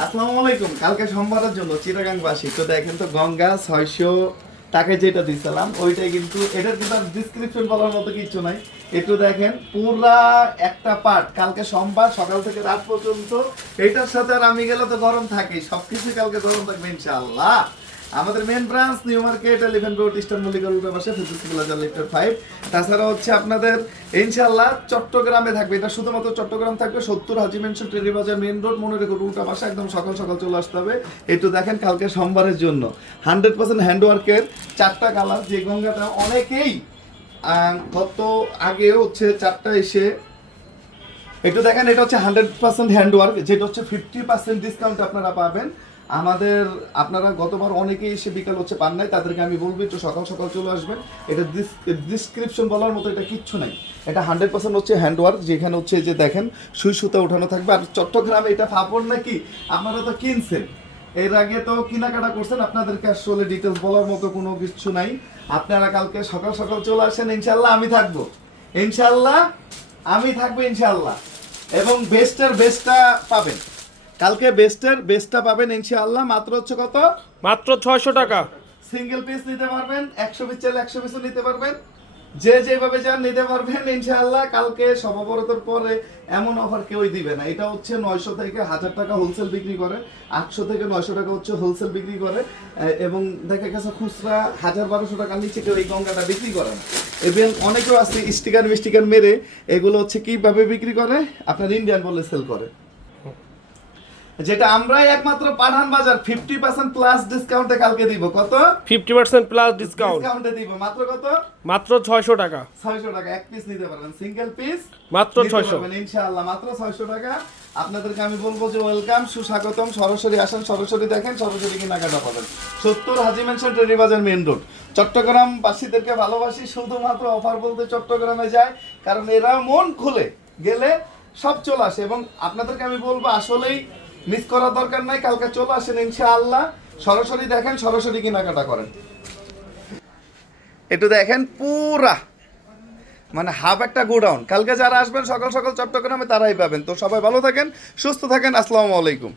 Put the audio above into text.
আসসালামু আলাইকুম। কালকে সোমবারের জন্য চিটাগাংবাসী তো দেখেন তো গঙ্গা 600 টাকায় যেটা দিছিলাম ওইটাই কিন্তু এটার কিন্তু ডিসক্রিপশন বলার মতো কিছু নাই। একটু দেখেন পুরা একটা পার্ট কালকে সোমবার সকাল থেকে রাত পর্যন্ত এটার সাথে আর আমি গেলে তো গরম থাকেই, সবকিছু কালকে গরম থাকবে ইনশাআল্লাহ। আমাদের main branch New Market 11 road Eastern মল্লিকার উল্টা পাশে ফেসবুক লিফটের 5। তাছাড়া হচ্ছে আপনাদের ইনশাআল্লাহ চট্টগ্রামে থাকবে, এটা শুধুমাত্র চট্টগ্রাম থাকবে 70 হাজি মেনশন টেরি বাজার মেন রোড মনে রেখো উল্টা পাশে, একদম সকাল সকাল চলে আসতে হবে। একটু দেখেন কালকে সোমবারের জন্য 100% হ্যান্ডওয়ার্কের 4টা কালার, যে গঙ্গাটা অনেকেই গত আগে হচ্ছে 4টা এসে একটু দেখেন, এটা হচ্ছে 100% হ্যান্ডওয়ার্ক, যেটা হচ্ছে 50% ডিসকাউন্ট আপনারা পাবেন। আমাদের আপনারা গতবার অনেকেই এসে বিকাল হচ্ছে পান নাই, তাদেরকে আমি বলবো একটু সকাল সকাল চলে আসবেন। এটা ডিসক্রিপশন বলার মতো এটা কিচ্ছু নাই, এটা 100% হচ্ছে হ্যান্ডওয়ার্ক, যেখানে হচ্ছে যে দেখেন সুই সুতা উঠানো থাকবে। আর চট্টগ্রামে এটা ফাপড় নাকি, আপনারা তো কিনছেন, এর আগে তো কেনাকাটা করছেন, আপনাদেরকে আসলে ডিটেলস বলার মতো কোনো কিছু নাই। আপনারা কালকে সকাল সকাল চলে আসেন, ইনশাল্লাহ আমি থাকবো, ইনশাল্লাহ আমি থাকবো ইনশাল্লাহ। এবং বেস্টের বেস্টটা পাবেন কালকে, বেস্টের বেস্টটা পাবেন ইনশাআল্লাহ। মাত্র হচ্ছে কত? মাত্র 600 টাকা। সিঙ্গেল পিস নিতে পারবেন, 100 পিস চাইলে 100 পিসও নিতে পারবেন, যে যেভাবে চান নিতে পারবেন ইনশাআল্লাহ। কালকে সমাবরতের পরে এমন অফার কেউই দিবে না। এটা হচ্ছে 900 থেকে 1000 টাকা হোলসেল বিক্রি করে, 800 থেকে 900 টাকা হচ্ছে হোলসেল বিক্রি করে, এবং দেখা গেছে খুচরা 1000-1200 টাকার নিচে কেউ এই গঙ্গাটা বিক্রি করে না। এবং অনেকেও আছে স্টিকার মিস্টিকার মেরে এগুলো হচ্ছে কিভাবে বিক্রি করে, আপনার ইন্ডিয়ান বলে সেল করে, যেটা আমরাই একমাত্র পাঠান বাজার 50% প্লাস ডিসকাউন্টে কালকে দিব। কত? 50% প্লাস ডিসকাউন্ট। ডিসকাউন্টে দিব মাত্র কত? মাত্র 600 টাকা। 600 টাকা এক পিস নিতে পারবেন, সিঙ্গেল পিস মাত্র 600 ইনশাআল্লাহ, মাত্র 600 টাকা। আপনাদেরকে আমি বলবো যে ওয়েলকাম, সুস্বাগতম, সরাসরি আসেন, সরাসরি দেখেন, সরাসরি কেনাকাটা পাবেন। 70 হাজি মেনশন টেরি বাজার মেইন রোড। চট্টগ্রাম বাসীদেরকে ভালোবাসি, শুধুমাত্র অফার বলতে চট্টগ্রামে যায়, কারণ এরা মন খুলে গেলে সব চলে আসে। এবং আপনাদেরকে আমি বলবো আসলেই মিস করার দরকার নাই, কালকে চলে আসেন ইনশাআল্লাহ, সরাসরি দেখেন, সরাসরি কেনাকাটা করেন। একটু দেখেন পুরা মানে হাফ একটা গোডাউন, কালকে যারা আসবেন সকাল সকাল চট্টগ্রামে তারাই পাবেন। তো সবাই ভালো থাকেন, সুস্থ থাকেন, আসসালামু আলাইকুম।